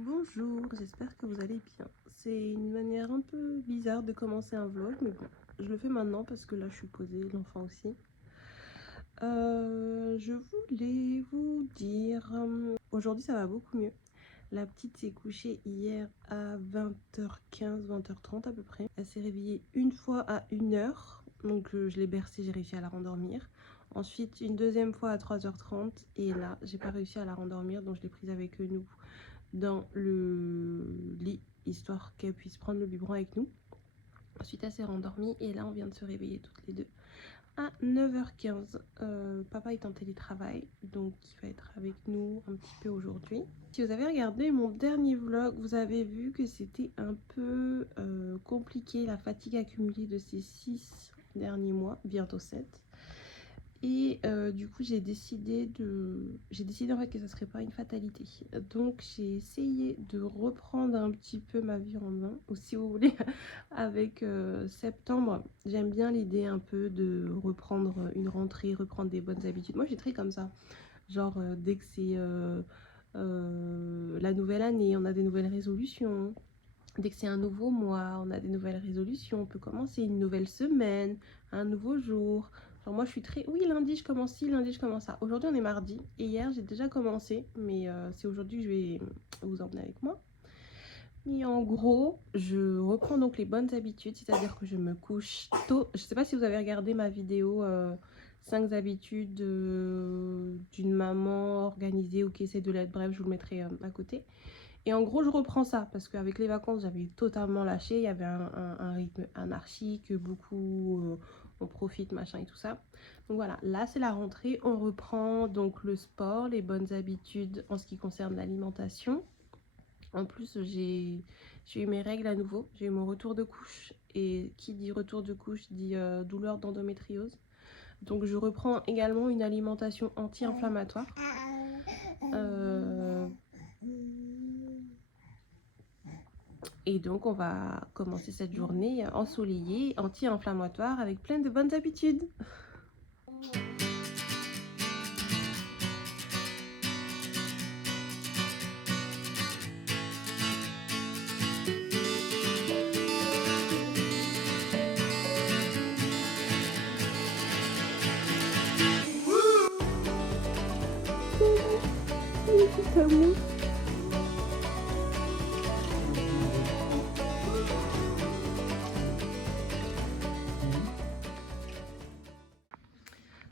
Bonjour, j'espère que vous allez bien. C'est une manière un peu bizarre de commencer un vlog, mais bon, je le fais maintenant parce que là je suis posée, l'enfant aussi. Je voulais vous dire, aujourd'hui ça va beaucoup mieux. La petite s'est couchée hier à 20h15, 20h30 à peu près. Elle s'est réveillée une fois à 1h, donc je l'ai bercée, j'ai réussi à la rendormir. Ensuite une deuxième fois à 3h30 et là j'ai pas réussi à la rendormir, donc je l'ai prise avec nous dans le lit, histoire qu'elle puisse prendre le biberon avec nous. Ensuite elle s'est rendormie et là on vient de se réveiller toutes les deux à 9h15. Papa est en télétravail, donc il va être avec nous un petit peu aujourd'hui. Si vous avez regardé mon dernier vlog, vous avez vu que c'était un peu compliqué, la fatigue accumulée de ces 6 derniers mois, bientôt 7. Et du coup j'ai décidé en fait que ça serait pas une fatalité, donc j'ai essayé de reprendre un petit peu ma vie en main, ou si vous voulez avec septembre. J'aime bien l'idée un peu de reprendre une rentrée, reprendre des bonnes habitudes. Moi j'ai très comme ça, genre dès que c'est la nouvelle année, on a des nouvelles résolutions. Dès que c'est un nouveau mois, on a des nouvelles résolutions, on peut commencer une nouvelle semaine, un nouveau jour. Genre moi je suis très, oui lundi je commence ci, lundi je commence ça. Aujourd'hui on est mardi et hier j'ai déjà commencé, mais c'est aujourd'hui que je vais vous emmener avec moi. Et en gros, je reprends donc les bonnes habitudes, c'est-à-dire que je me couche tôt. Je sais pas si vous avez regardé ma vidéo 5 habitudes d'une maman organisée ou qui essaie de l'être, bref je vous le mettrai à côté. Et en gros, je reprends ça parce qu'avec les vacances, j'avais totalement lâché. Il y avait un rythme anarchique, beaucoup, on profite, machin et tout ça. Donc voilà, là c'est la rentrée. On reprend donc le sport, les bonnes habitudes en ce qui concerne l'alimentation. En plus, j'ai eu mes règles à nouveau. J'ai eu mon retour de couche. Et qui dit retour de couche dit douleur d'endométriose. Donc je reprends également une alimentation anti-inflammatoire. Et donc on va commencer cette journée ensoleillée, anti-inflammatoire, avec plein de bonnes habitudes.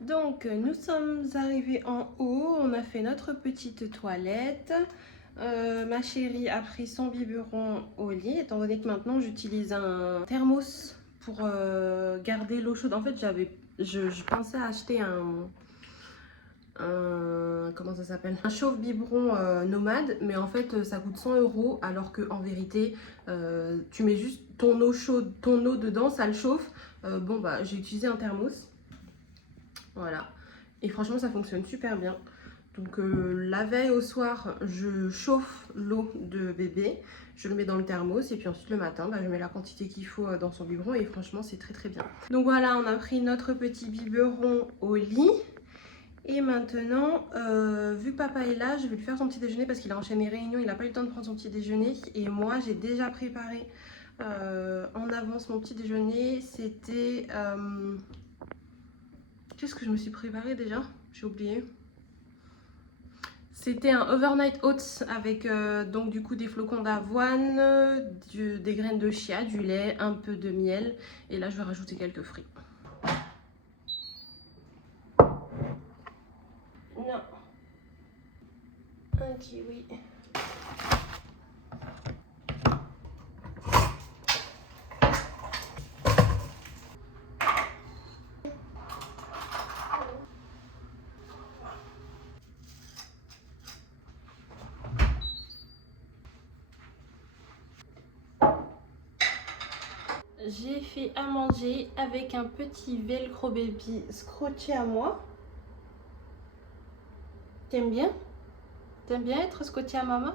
Donc nous sommes arrivés en haut, on a fait notre petite toilette. Ma chérie a pris son biberon au lit, étant donné que maintenant j'utilise un thermos pour garder l'eau chaude. En fait je pensais acheter comment ça s'appelle, un chauffe biberon nomade, mais en fait ça coûte 100 € alors que en vérité tu mets juste ton eau chaude, ton eau dedans, ça le chauffe. Bon bah j'ai utilisé un thermos, voilà, et franchement ça fonctionne super bien. Donc la veille au soir je chauffe l'eau de bébé, je le mets dans le thermos et puis ensuite le matin bah, je mets la quantité qu'il faut dans son biberon et franchement c'est très bien. Donc voilà, on a pris notre petit biberon au lit. Et maintenant, vu que papa est là, je vais lui faire son petit déjeuner parce qu'il a enchaîné les réunions, il n'a pas eu le temps de prendre son petit déjeuner. Et moi, j'ai déjà préparé en avance mon petit déjeuner. C'était... qu'est-ce que je me suis préparé déjà? J'ai oublié. C'était un overnight oats avec donc du coup des flocons d'avoine, des graines de chia, du lait, un peu de miel. Et là, je vais rajouter quelques fruits. Non. Un kiwi. J'ai fait à manger avec un petit velcro baby scotché à moi. T'aimes bien? T'aimes bien être scotché à maman?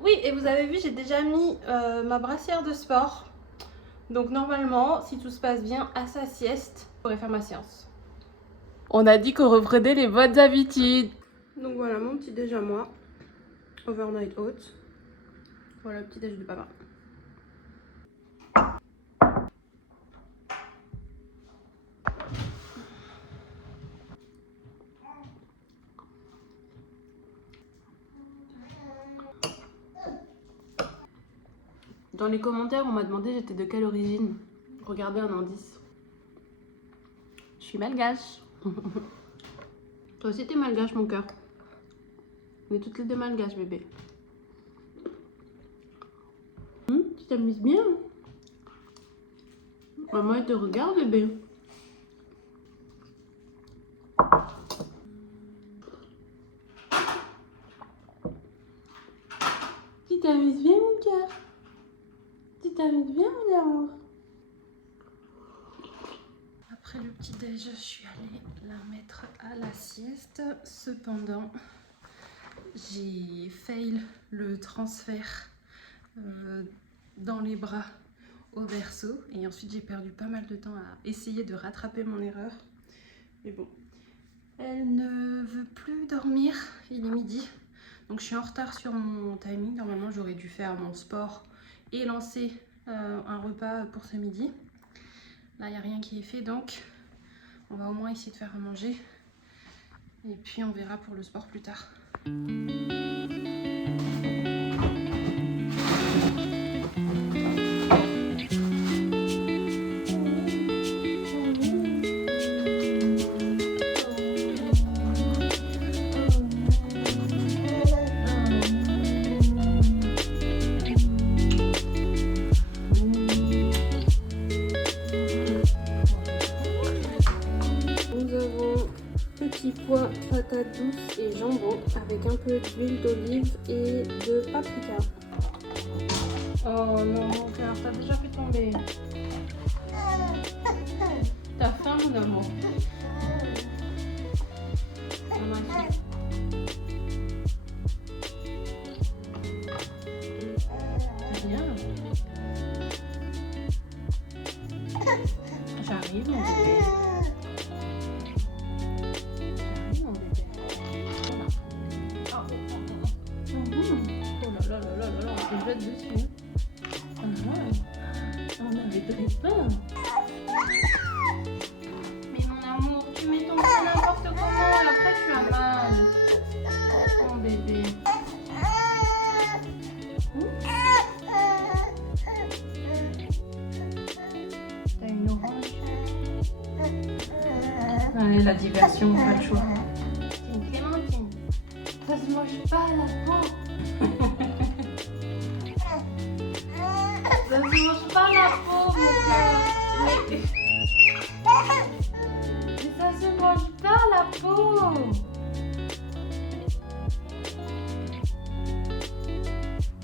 Oui, et vous avez vu, j'ai déjà mis ma brassière de sport. Donc normalement, si tout se passe bien, à sa sieste, je pourrais faire ma séance. On a dit qu'on reprenait les bonnes habitudes. Donc voilà mon petit déj à moi. Overnight oats. Voilà le petit déj de papa. Dans les commentaires, on m'a demandé j'étais de quelle origine. Regardez un indice. Je suis malgache. Toi aussi t'es malgache mon cœur. On est toutes les deux malgaches bébé. Tu t'amuses bien. Maman elle te regarde bébé. Tu t'amuses bien mon cœur. Tu t'amuses bien mon amour. Après le petit déj, je suis allée la mettre à la sieste. Cependant, j'ai fail le transfert dans les bras au berceau. Et ensuite, j'ai perdu pas mal de temps à essayer de rattraper mon erreur. Mais bon, elle ne veut plus dormir. Il est midi. Donc, je suis en retard sur mon timing. Normalement, j'aurais dû faire mon sport et lancer un repas pour ce midi. Là, il n'y a rien qui est fait, donc on va au moins essayer de faire à manger. Et puis, on verra pour le sport plus tard. Pois, patates douces et jambon avec un peu d'huile d'olive et de paprika. Oh non mon cœur, t'as déjà fait tomber. T'as faim mon amour. C'est bien. J'arrive mon bébé. Dessus. On avait très faim. Mais mon amour, tu mets ton pied n'importe comment et après tu as mal. Mon bébé. T'as une orange. Allez, la diversion, pas le choix. C'est une clémentine. Ça se mange pas la peau. Ça ne mange pas la peau, mon cœur. Mais ça se mange pas la peau.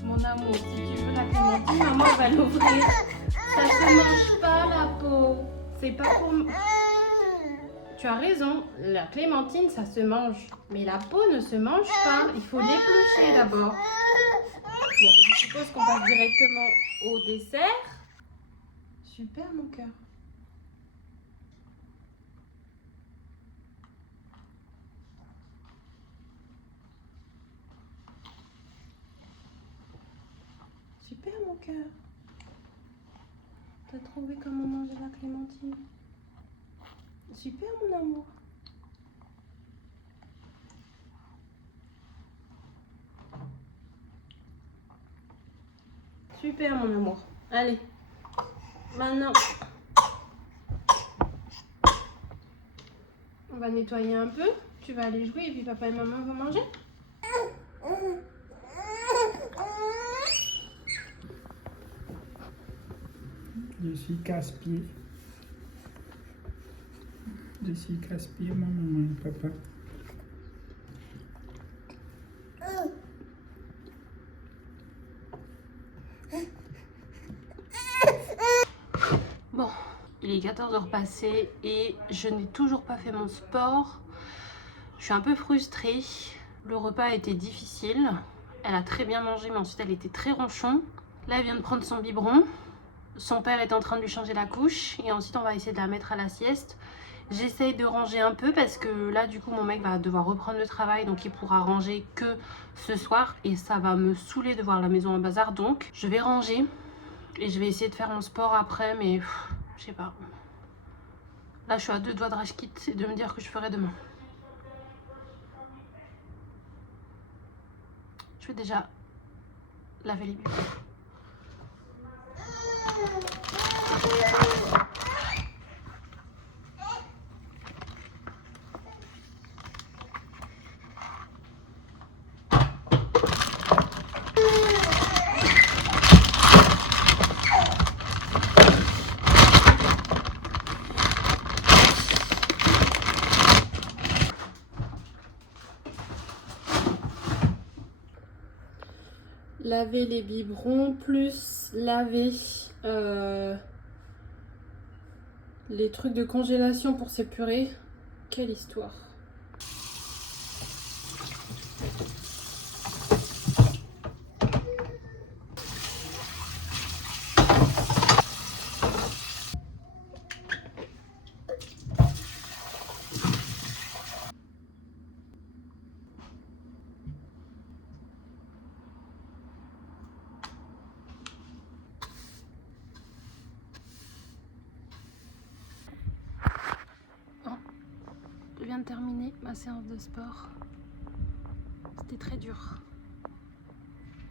Mon amour, si tu veux la clémentine, maman va l'ouvrir. Ça se mange pas la peau. C'est pas pour... Tu as raison, la clémentine, ça se mange. Mais la peau ne se mange pas. Il faut l'éplucher d'abord. Bon, je suppose qu'on passe directement au dessert. Super mon cœur. Super mon cœur. T'as trouvé comment manger la clémentine? Super mon amour. Super mon amour. Allez. Maintenant, on va nettoyer un peu. Tu vas aller jouer et puis papa et maman vont manger. Je suis casse-pied. Je suis casse-pied, ma maman et papa. Bon, il est 14h passé et je n'ai toujours pas fait mon sport. Je suis un peu frustrée. Le repas a été difficile. Elle a très bien mangé, mais ensuite elle était très ronchon. Là, elle vient de prendre son biberon. Son père est en train de lui changer la couche. Et ensuite, on va essayer de la mettre à la sieste. J'essaye de ranger un peu parce que là du coup mon mec va devoir reprendre le travail, donc il pourra ranger que ce soir et ça va me saouler de voir la maison en bazar, donc je vais ranger et je vais essayer de faire mon sport après, mais je sais pas. Là je suis à 2 doigts de rage kit et de me dire que je ferai demain. Je vais déjà laver les biberons. Laver les biberons plus laver les trucs de congélation pour ces purées. Quelle histoire. Je viens de terminer ma séance de sport. C'était très dur.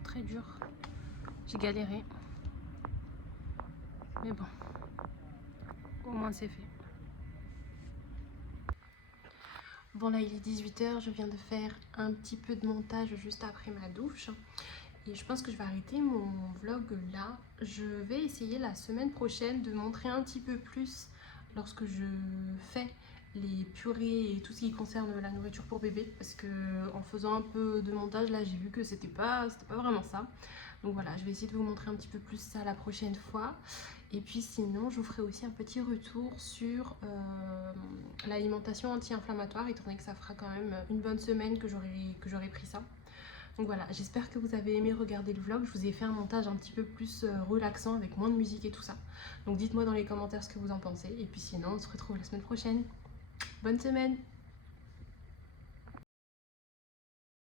Très dur. J'ai galéré. Mais bon, au moins c'est fait. Bon là il est 18h, je viens de faire un petit peu de montage juste après ma douche. Et je pense que je vais arrêter mon vlog là. Je vais essayer la semaine prochaine de montrer un petit peu plus lorsque je fais les purées et tout ce qui concerne la nourriture pour bébé. Parce que en faisant un peu de montage là, j'ai vu que c'était pas vraiment ça. Donc voilà, je vais essayer de vous montrer un petit peu plus ça la prochaine fois. Et puis sinon, je vous ferai aussi un petit retour sur l'alimentation anti-inflammatoire, étant donné que ça fera quand même une bonne semaine que j'aurai pris ça. Donc voilà, j'espère que vous avez aimé regarder le vlog. Je vous ai fait un montage un petit peu plus relaxant avec moins de musique et tout ça. Donc dites-moi dans les commentaires ce que vous en pensez. Et puis sinon, on se retrouve la semaine prochaine. Bonne semaine!